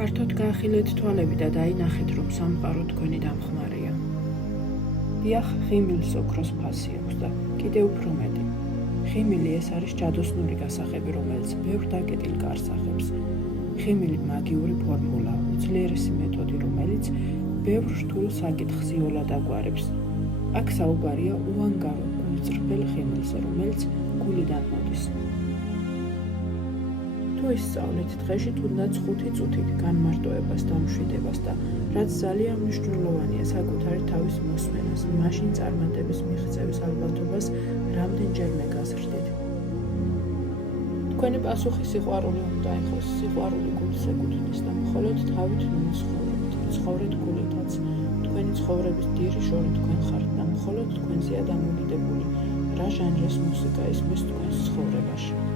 ფართოდ გაახილეთ თვალები და დაინახეთ, რომ სამყარო თქვენი დამხმარია. დიახ, ხიმილს ოქროს ფასი აქვს და კიდევ უფრო მეტი. ხიმილი ეს არის ჯადოსნური გასაღები, რომელიც ბევრ დაკეტილ კარს ახებს. ხიმილი მაგიური ფორმულა, უძლიერესი მეთოდი, რომელიც ბევრ რთულ საკითხს იოლად აგვარებს. აქ საუბარია უანგარო გულწრფელ ხიმილზე, რომელიც გულიდან მოდის. თუ ისწავლეთ დღეში თუნდაც 5 წუთით განმარტოებას და მშვიდებას და რაც ძალიან მნიშვნელოვანია საკუთარი თავის მოსმენას, მაშინ წარმატების მიღწევის ალბათობას რამდენჯერმე გაზრდით. თქვენი პასუხი სიყვარული უნდა იყოს, სიყვარული გულს ეკუთვნის და მხოლოდ თავით მიცხოვრებთ, ცხოვრეთ გულითაც. თქვენი ცხოვრების ძირი შორი თქვენ ხართ და მხოლოდ თქვენზეა დამოკიდებული, რა ჟანრის მუსიკა ისმის თქვენს ცხოვრებაში.